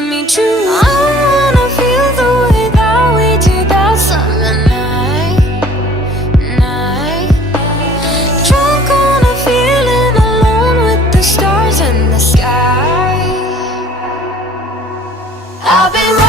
make me choose. I wanna feel the way that we did that summer night. Drunk on a feeling, alone with the stars in the sky. I've been